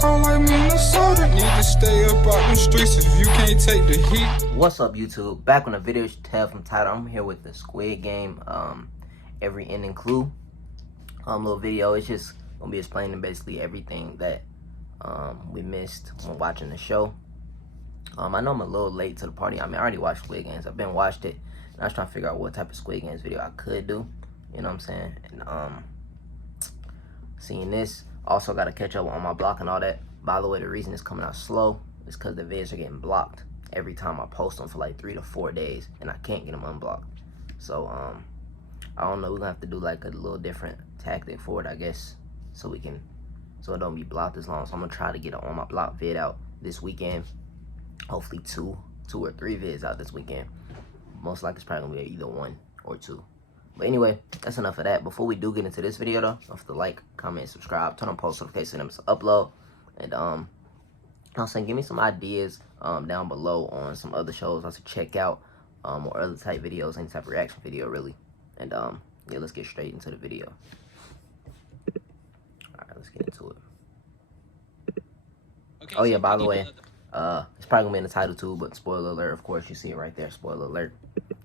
cold like Minnesota. Need to stay up out the streets if you can't take the heat. What's up, YouTube? Back on the video, you should tell from title. I'm here with the Squid Game every ending clue little video. It's just gonna be explaining basically everything that we missed when watching the show. I know I'm a little late to the party. I mean, I already watched Squid Games. I've been watched it, and I was trying to figure out what type of Squid Games video I could do. You know what I'm saying? And seeing this, also got to catch up on my block and all that. By the way, the reason it's coming out slow is because the vids are getting blocked every time I post them for like 3 to 4 days, and I can't get them unblocked. So I don't know. We're gonna have to do like a little different tactic for it, I guess, so it don't be blocked as long. So I'm gonna try to get it on my block vid out this weekend. Hopefully two or three vids out this weekend. Most likely it's probably gonna be either 1 or 2. But anyway, that's enough of that. Before we do get into this video though, don't forget to like, comment, subscribe, turn on post notifications to upload. And I'm saying, give me some ideas down below on some other shows I should check out, or other type videos, any type of reaction video really. And yeah, let's get straight into the video. Alright, let's get into it. Okay, oh yeah, by the way, it's probably gonna be in the title too, but spoiler alert, of course, you see it right there, spoiler alert.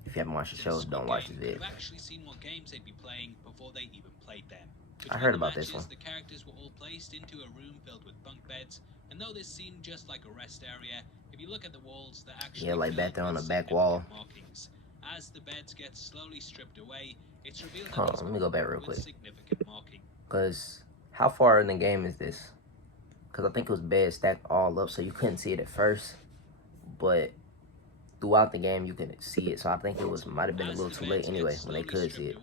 If you haven't watched the show, don't watch this video. I've actually seen what games they'd be playing before they even played them. I heard about this one. The characters were all placed into a room filled with bunk beds, and though this seemed just like a rest area, if you look at the walls, they're actually like back there on the back wall. Markings. As the beds get slowly stripped away, it's revealed that hold on, let me go back real quick. Significant marking. Cause how far in the game is this? Cause I think it was beds stacked all up, so you couldn't see it at first, but throughout the game you can see it. So I think it might have been a little too late anyway when they could see it.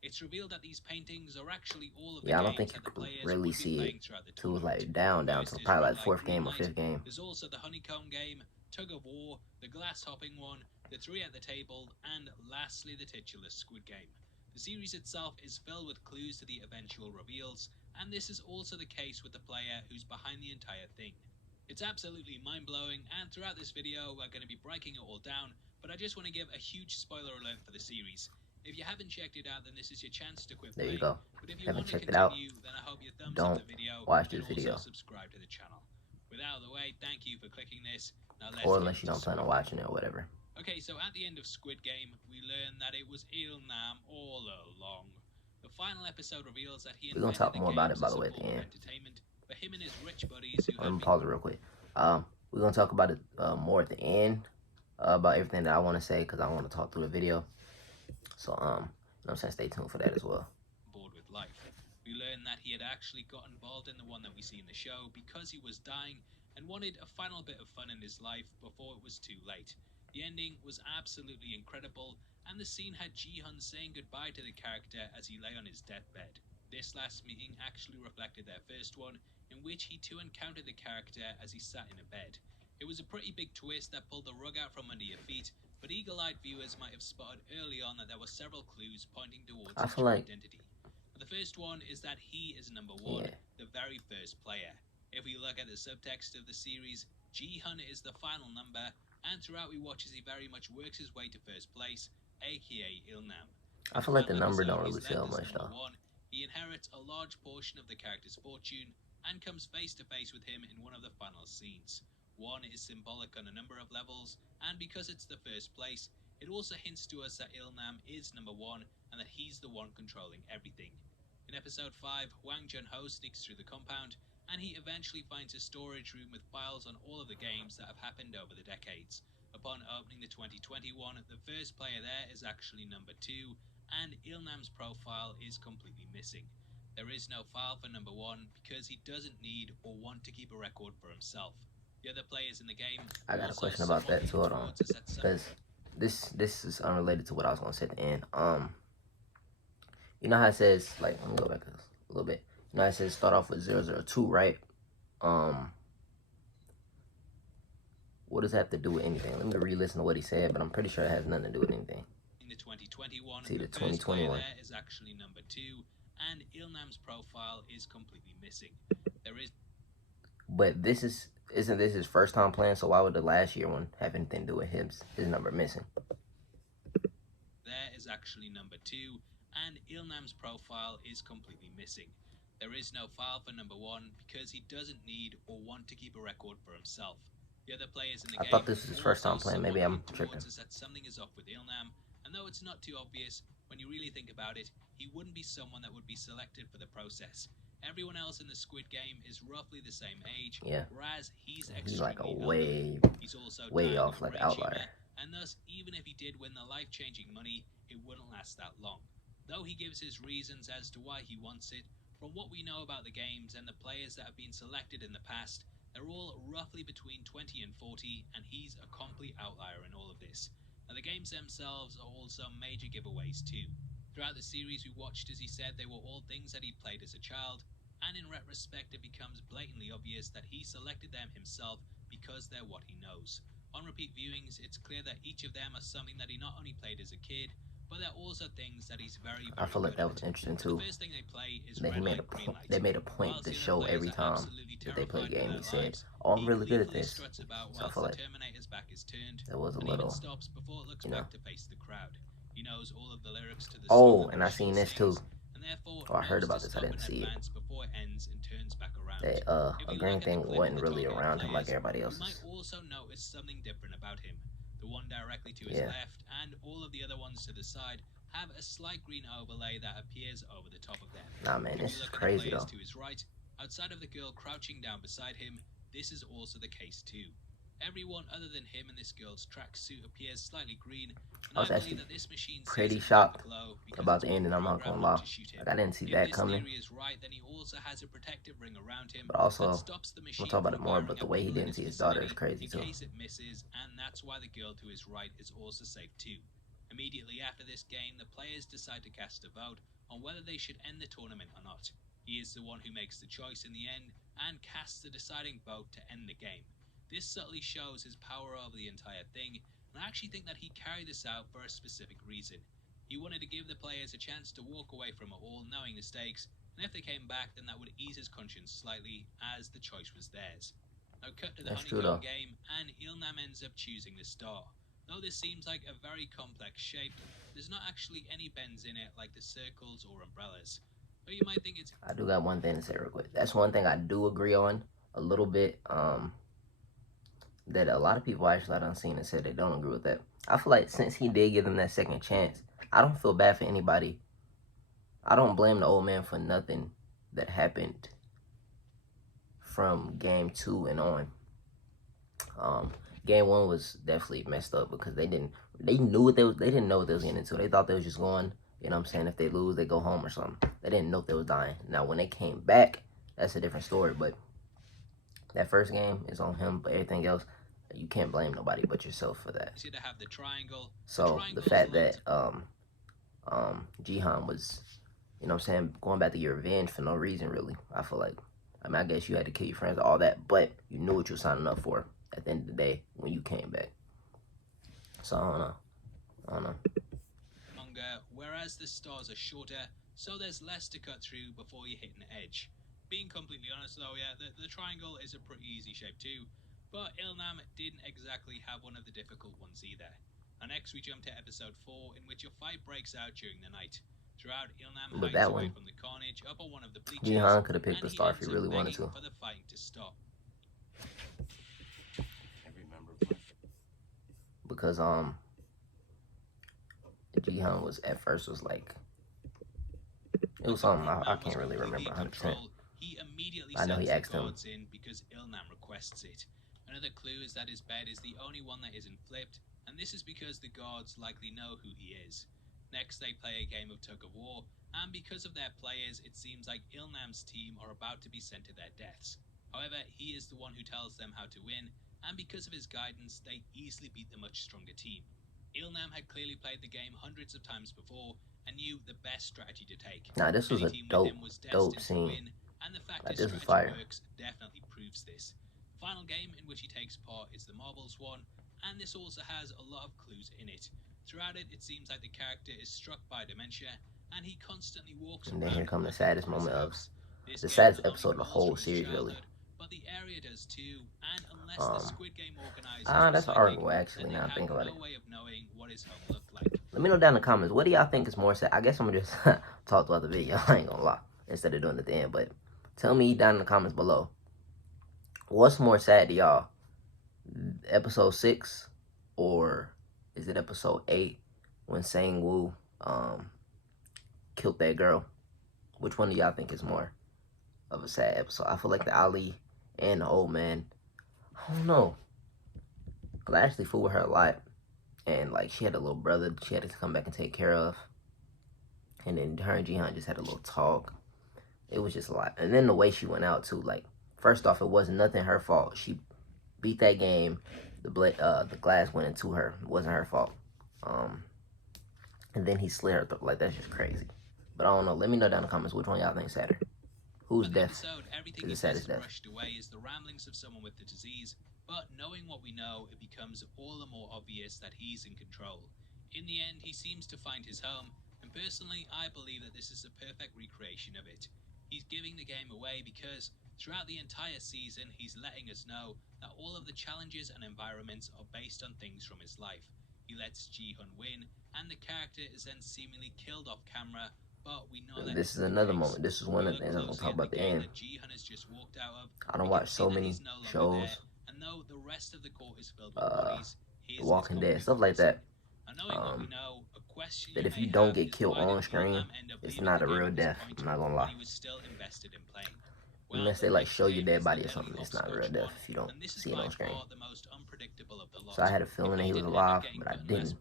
It's revealed that these paintings are actually all of the I don't think you could really see it. So it was like down to probably like 4th game or 5th game. There's also the honeycomb game, tug of war, the glass hopping one, the 3 at the table, and lastly the titular Squid Game. The series itself is filled with clues to the eventual reveals, and this is also the case with the player who's behind the entire thing. It's absolutely mind-blowing, and throughout this video we're going to be breaking it all down, but I just want to give a huge spoiler alert for the series. If you haven't checked it out, then this is your chance to quit playing. There you go. But if you haven't want checked to continue, it out, then I hope you thumbs don't up the video watch this and video. Also subscribe to the channel. With out of the way, thank you for clicking this. Now let's or unless you don't plan on watching it or whatever. Okay, so at the end of Squid Game, we learn that it was Nam all along. The final episode reveals that he we're gonna talk more about it, by the way, at the end. For him and his rich buddies who let me pause it real quick. We're gonna talk about it more at the end, about everything that I want to say, because I want to talk through the video. So you know what I'm saying, stay tuned for that as well. Bored with life. We learn that he had actually got involved in the one that we see in the show because he was dying and wanted a final bit of fun in his life before it was too late. The ending was absolutely incredible, and the scene had Ji-hun saying goodbye to the character as he lay on his deathbed. This last meeting actually reflected their first one, in which he too encountered the character as he sat in a bed. It was a pretty big twist that pulled the rug out from under your feet, but eagle-eyed viewers might have spotted early on that there were several clues pointing towards his identity. The first one is that he is number 1, the very first player. If we look at the subtext of the series, Ji-hun is the final number, and throughout we watch as he very much works his way to first place, aka Nam. I feel like the number don't really tell much though. He inherits a large portion of the character's fortune and comes face to face with him in one of the final scenes. 1 is symbolic on a number of levels, and because it's the first place, it also hints to us that Nam is number 1 and that he's the one controlling everything. In episode 5, Wang Junho sneaks through the compound, and he eventually finds a storage room with files on all of the games that have happened over the decades. Upon opening the 2021, the first player there is actually number 2, and Nam's profile is completely missing. There is no file for number 1 because he doesn't need or want to keep a record for himself. The other players in the game... I got a question about that too, hold on. Because this is unrelated to what I was going to say at the end. You know how it says, like, let me go back a little bit. You know how it says start off with 002, right? What does that have to do with anything? Let me re-listen to what he said, but I'm pretty sure it has nothing to do with anything. In the 2021, see, the 2021 there is actually number 2, and Nam's profile is completely missing. There is... But isn't this his first time playing, so why would the last year one have anything to do with his number missing? There is actually number 2, and Nam's profile is completely missing. There is no file for number 1 because he doesn't need or want to keep a record for himself. The other players in the I game thought this was his first also time playing. Maybe somewhat I'm hint tripping. towards us that something is off with Ilnam, and though it's not too obvious, when you really think about it, he wouldn't be someone that would be selected for the process. Everyone else in the Squid game is roughly the same age, Yeah. whereas he's He's like a extremely elderly. He's also way dying off, of like brain outlier. tumor, and thus, even if he did win the life-changing money, it wouldn't last that long. Though he gives his reasons as to why he wants it, from what we know about the games and the players that have been selected in the past, they're all roughly between 20 and 40, and he's a complete outlier in all of this. Now, the games themselves are also major giveaways too. Throughout the series we watched, as he said, they were all things that he'd played as a child, and in retrospect it becomes blatantly obvious that he selected them himself because they're what he knows. On repeat viewings, it's clear that each of them are something that he not only played as a kid, but they're also things that he's very, I very feel like good that was at. interesting So too. the first thing they play is That red light, green light. they made a point Whilst to the other show players every are time absolutely that they played terrified a for game. their He said, lives, "Oh, I'm he really good at gleefully this." struts about So I whilst feel the like Terminator's back is turned, that was a and even little, stops before it looks you know. back to face the crowd. He knows all of the lyrics to the song Oh, that the and I seen machine this too. sings, and therefore Oh, I heard knows to about this. I stop in didn't see it. advance before it ends and turns back around. That If a you green look at the thing clip of wasn't the really targeted around him like players, everybody you might else's. also notice something different about him. The one directly to his Yeah. left and all of the other ones to the side have a slight green overlay that appears over the top of them. Nah, man, If this you is look at the crazy players though. to his right, outside of the girl crouching down beside him, this is also the case too. Everyone other than him in this girl's tracksuit appears slightly green, and I was I believe actually that this machine sees pretty it without the shocked glow because about it's the been ending. I'm not programmed gonna not lie. to shoot him. Like, I didn't see If that this coming. theory is right, then he also has a protective ring around him But also, that stops the we'll machine talk about it from more. firing But the at way he people in didn't its see his daughter is vicinity crazy in too. case it misses, and that's why the girl to his right is also safe too. Immediately after this game, the players decide to cast a vote on whether they should end the tournament or not. He is the one who makes the choice in the end and casts the deciding vote to end the game. This subtly shows his power over the entire thing, and I actually think that he carried this out for a specific reason. He wanted to give the players a chance to walk away from it all knowing the stakes, and if they came back, then that would ease his conscience slightly, as the choice was theirs. Now cut to the That's true honeycomb though. game, and Ilnam ends up choosing the star. Though this seems like a very complex shape, there's not actually any bends in it like the circles or umbrellas. Though you might think it's... I do got one thing to say real quick. That's one thing I do agree on a little bit. That a lot of people actually I done seen and said they don't agree with that. I feel like since he did give them that second chance, I don't feel bad for anybody. I don't blame the old man for nothing that happened from game 2 and on. Game 1 was definitely messed up because they didn't know what they didn't know what they was getting into. They thought they was just going, you know what I'm saying, if they lose, they go home or something. They didn't know if they was dying. Now when they came back, that's a different story, but that first game is on him, but everything else, you can't blame nobody but yourself for that. To have the triangle. So the fact that Jihan was, you know what I'm saying, going back to your revenge for no reason really. I feel like, I mean, I guess you had to kill your friends, all that, but you knew what you were signing up for at the end of the day when you came back. So I don't know. Longer, whereas the stars are shorter, so there's less to cut through before you hit an edge. Being completely honest though, yeah, the triangle is a pretty easy shape too, but Ilnam didn't exactly have one of the difficult ones either. And next we jump to episode 4, in which a fight breaks out during the night. Throughout, Ilnam But hides that away one, from the carnage up on one of the bleachers, Jihan could have picked and the he star if he ends up really wanted begging to. for the fighting to stop. Because Jihan was at first was like, it was something I can't really remember 100%. He immediately I know he sends asked the him. guards in because Ilnam requests it. Another clue is that his bed is the only one that isn't flipped, and this is because the guards likely know who he is. Next, they play a game of tug of war, and because of their players, it seems like Ilnam's team are about to be sent to their deaths. However, he is the one who tells them how to win, and because of his guidance, they easily beat the much stronger team. Ilnam had clearly played the game hundreds of times before and knew the best strategy to take. Now this was Any a team with dope, him was dope destined to scene. win, and the fact Like, his this was strategy fire. works definitely proves this. The final game in which he takes part is the Marbles one, and this also has a lot of clues in it. Throughout it, it seems like the character is struck by dementia, and he constantly walks And around. then here comes the looking saddest for his moment of house. This the game saddest not only episode of the calls whole from his series, really. childhood, but the area does too, and unless the Squid Game organizers That's were psychic, arguable actually. then Now I they think have about no it. way of knowing what his home looked like. Let me know down in the comments. What do y'all think is more sad? I guess I'm gonna just talk about the video. I ain't gonna lie. instead of doing it at the end. But tell me down in the comments below, what's more sad to y'all? Episode 6 or is it episode 8 when Sang-woo killed that girl? Which one do y'all think is more of a sad episode? I feel like the Ali and the old man, I don't know, because I actually fooled with her a lot, and like she had a little brother she had to come back and take care of, and then her and Jihan just had a little talk. It was just a lot. And then the way she went out too, like, first off, it wasn't nothing her fault. She beat that game. The glass went into her. It wasn't her fault. And then he slit her throat. Like, that's just crazy. But I don't know. Let me know down in the comments which one y'all think sadder. Whose death is the saddest death? Brushed away is the ramblings of someone with the disease, but knowing what we know, it becomes all the more obvious that he's in control. In the end, he seems to find his home, and personally, I believe that this is a perfect recreation of it. He's giving the game away because throughout the entire season, he's letting us know that all of the challenges and environments are based on things from his life. He lets Ji-hun win, and the character is then seemingly killed off camera, but we know that this is another moment. This is one of the things I'm going to talk about at the end. I don't watch so many shows, and though the rest of the court is filled with bodies, The Walking Dead, stuff like that. That if you don't get killed on screen, it's not a real death. I'm not gonna lie. Unless they like show your dead body or something, it's not a real death if you don't see it on screen. So I had a feeling that he was alive, but I didn't.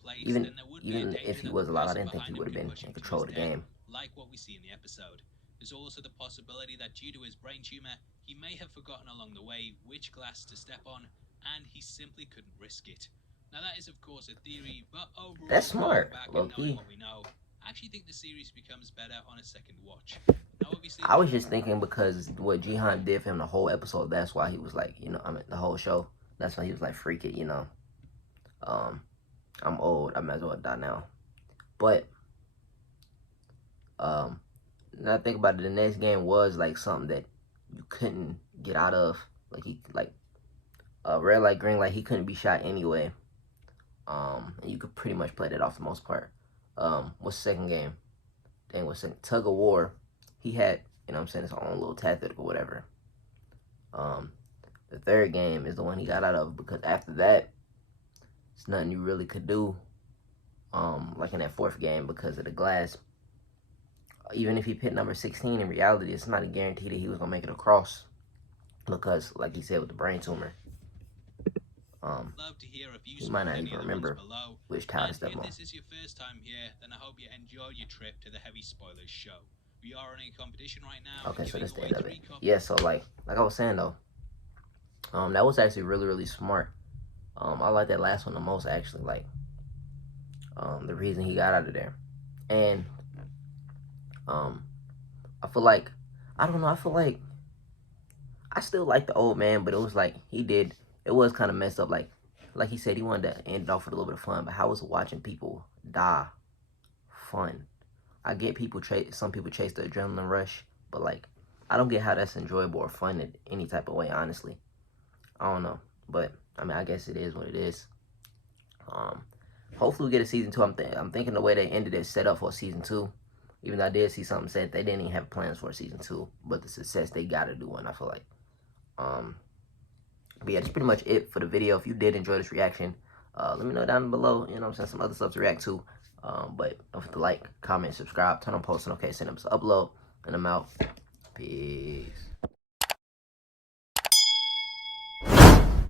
Even if he was alive, I didn't think he would have been in control of the game. Like what we see in the episode. There's also the possibility that due to his brain tumor, he may have forgotten along the way which glass to step on, and he simply couldn't risk it. Now that is of course a theory, but overall, that's smart. What we know, I actually think the series becomes better on a second watch. Now, obviously, I was just thinking because what Jihan did for him the whole episode, that's why he was like, you know, I mean the whole show. That's why he was like, freak it, you know. I'm old, I might as well die now. But now I think about it, the next game was like something that you couldn't get out of. Like he red light, green light, he couldn't be shot anyway. And you could pretty much play that off the most part. What's the second game? Dang, what's second? Tug of War. He had, you know what I'm saying, his own little tactic or whatever. The third game is the one he got out of, because after that, it's nothing you really could do. Like in that fourth game, because of the glass. Even if he picked number 16, in reality, it's not a guarantee that he was gonna make it across, because, like he said, with the brain tumor, you might not even remember which tile to step on. If this is your first time here, then I hope you enjoyed your trip to the Heavy Spoilers show. We are in a competition right now. Okay, so that's the end of it. Yeah, so like I was saying though, that was actually really smart. I like that last one the most, actually. Like, the reason he got out of there, and I feel like, I don't know, I feel like I still like the old man, but it was like it was kind of messed up. Like he said, he wanted to end it off with a little bit of fun, but how was watching people die fun? I get some people chase the adrenaline rush, but like, I don't get how that's enjoyable or fun in any type of way, honestly. I don't know, but I mean, I guess it is what it is. Hopefully we get a season 2. I'm thinking the way they ended it set up for season 2. Even though I did see something said they didn't even have plans for a season 2, but the success, they gotta do one, I feel like. But yeah, that's pretty much it for the video. If you did enjoy this reaction, let me know down below, you know what I'm saying, some other stuff to react to. But don't forget to like, comment, subscribe, turn on post notifications, send them to upload, and I'm out. Peace.